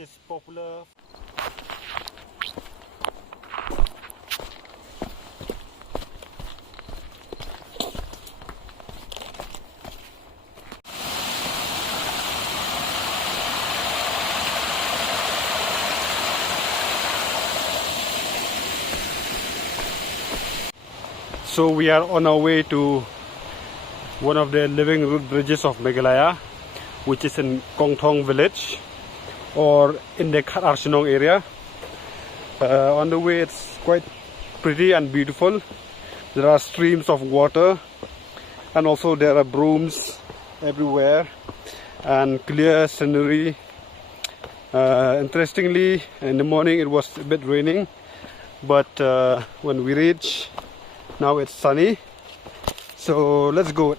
which is popular. So we are on our way to one of the living root bridges of Meghalaya, which is in Kong Thong village or in the Khat Archenong area. On the way it's quite pretty and beautiful. There are streams of water and also there are brooms everywhere and clear scenery. Interestingly, in the morning it was a bit raining, but when we reach, now it's sunny. So let's go.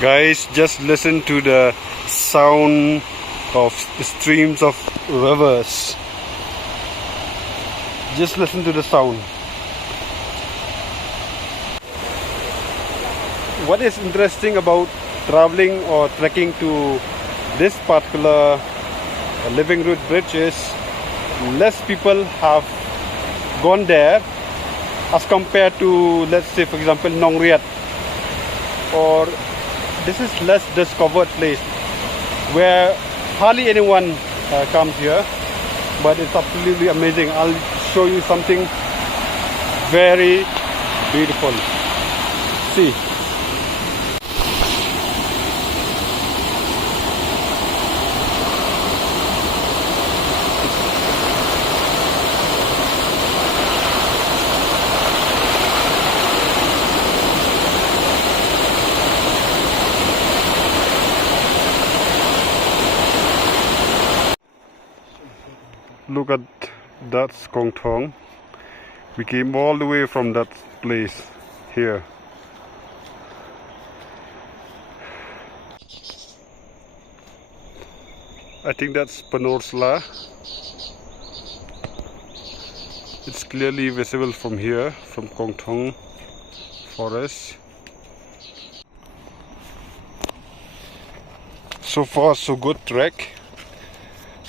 Guys, just listen to the sound of the streams of rivers. Just listen to the sound. What is interesting about traveling or trekking to this particular living root bridge is less people have gone there as compared to, let's say for example, Nong Riat, or this is less discovered place where hardly anyone comes here, but it's absolutely amazing. I'll show you something very beautiful. See. Look at that's Kong Thong. We came all the way from that place here. I think that's Panorsla. It's clearly visible from here, from Kong Thong forest. So far so good trek.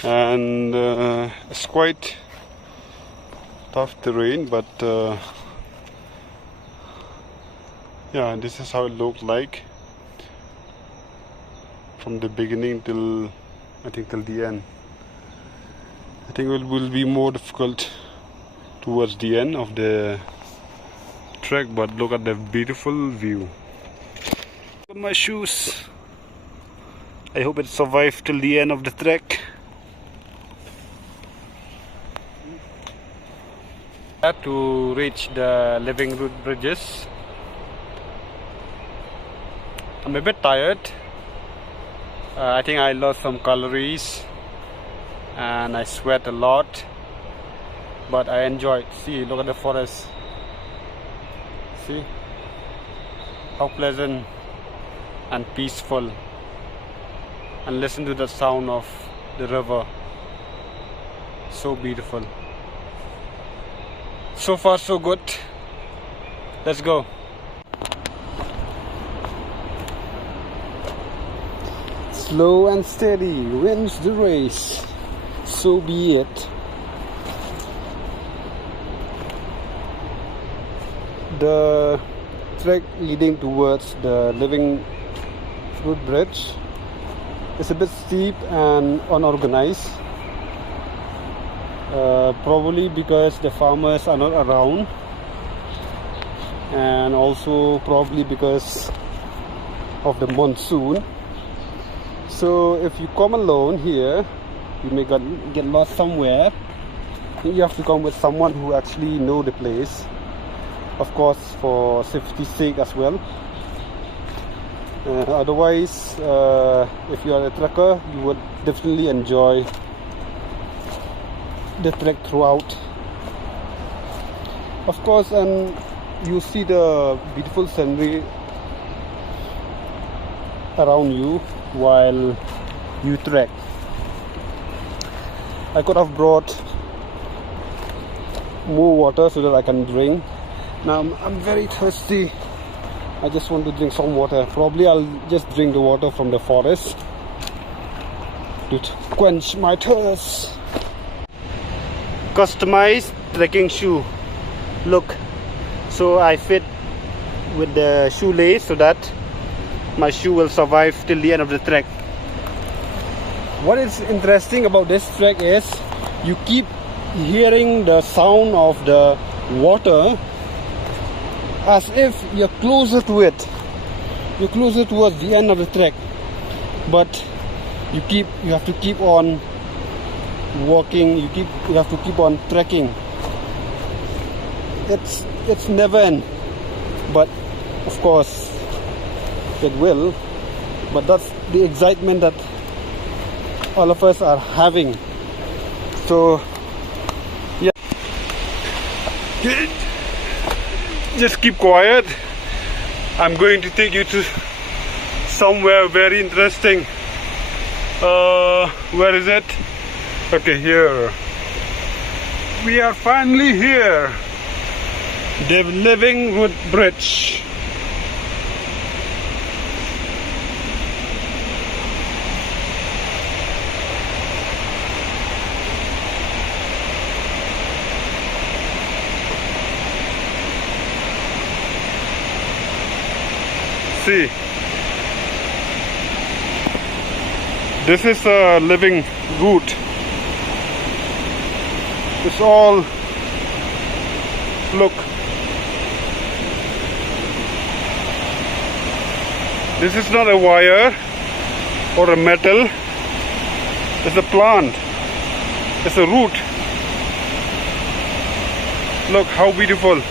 And it's quite tough terrain, but yeah, this is how it looked like from the beginning till I think till the end. I think it will be more difficult towards the end of the trek, but look at the beautiful view. Look at my shoes. I hope it survived till the end of the trek. To reach the living root bridges, I'm a bit tired. I think I lost some calories and I sweat a lot, but I enjoyed. See, look at the forest. See how pleasant and peaceful, and listen to the sound of the river. So beautiful. So far so good. Let's go. Slow and steady wins the race. So be it. The trek leading towards the living root bridge is a bit steep and unorganized. Probably because the farmers are not around, and also probably because of the monsoon. So if you come alone here, you may get lost somewhere. You have to come with someone who actually know the place, of course for safety's sake as well. Otherwise, if you are a trekker, you would definitely enjoy the trek throughout. Of course, and you see the beautiful scenery around you while you trek. I could have brought more water so that I can drink. Now I'm very thirsty. I just want to drink some water. Probably I'll just drink the water from the forest to quench my thirst. Customized trekking shoe. Look, so I fit with the shoelace so that my shoe will survive till the end of the trek. What is interesting about this trek is you keep hearing the sound of the water as if you're closer to it. You're closer towards the end of the trek, but you have to keep on walking. You have to keep on trekking. It's never end, but of course it will. But that's the excitement that all of us are having. So yeah, just keep quiet. I'm going to take you to somewhere very interesting. Where is it? Okay, here. We are finally here. The Living Root Bridge. See, this is a living root. It's all, look, this is not a wire or a metal. It's a plant. It's a root. Look how beautiful.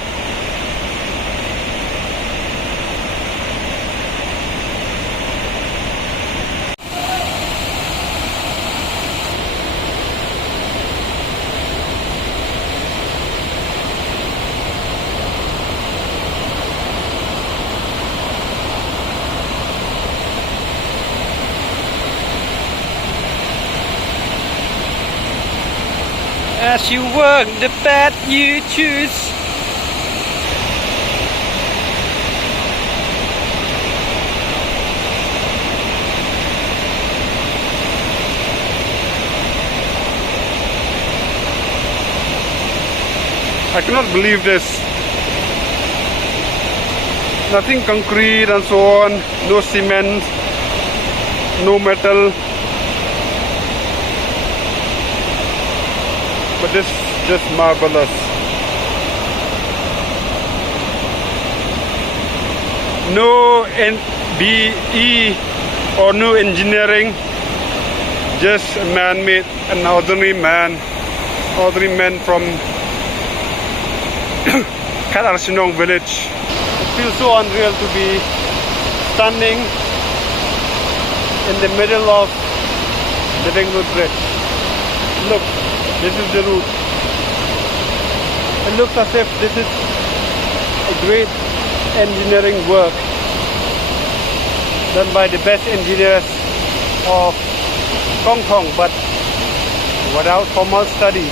As you work the path you choose. I cannot believe this. Nothing concrete and so on, no cement, no metal. But this is just marvelous. No BE or no engineering, just man-made, an ordinary man from Khat Archinong village. It feels so unreal to be standing in the middle of Living Root Bridge. Look. This is the route. It looks as if this is a great engineering work done by the best engineers of Hong Kong, but without formal studies.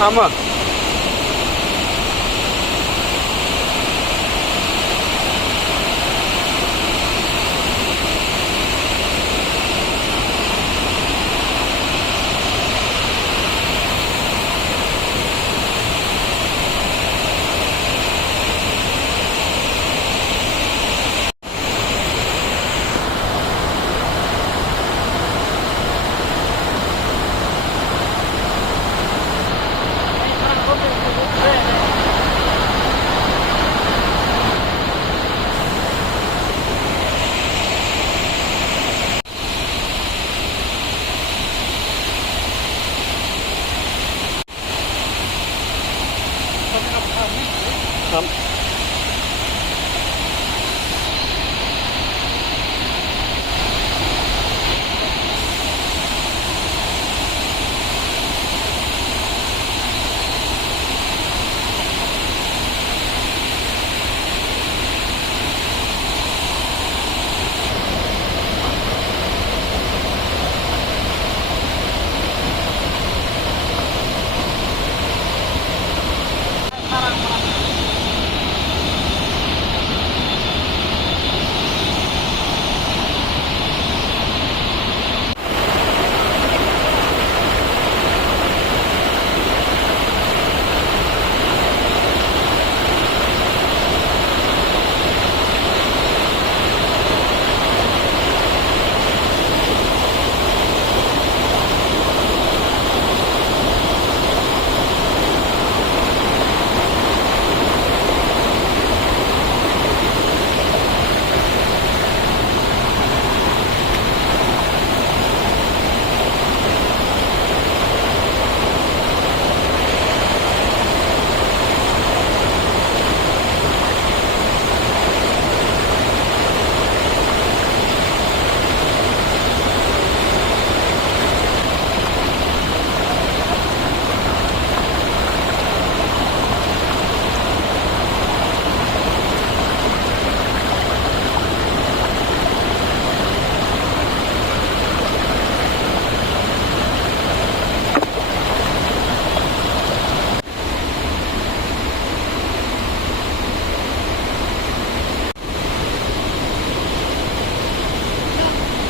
Ama.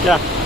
Yeah.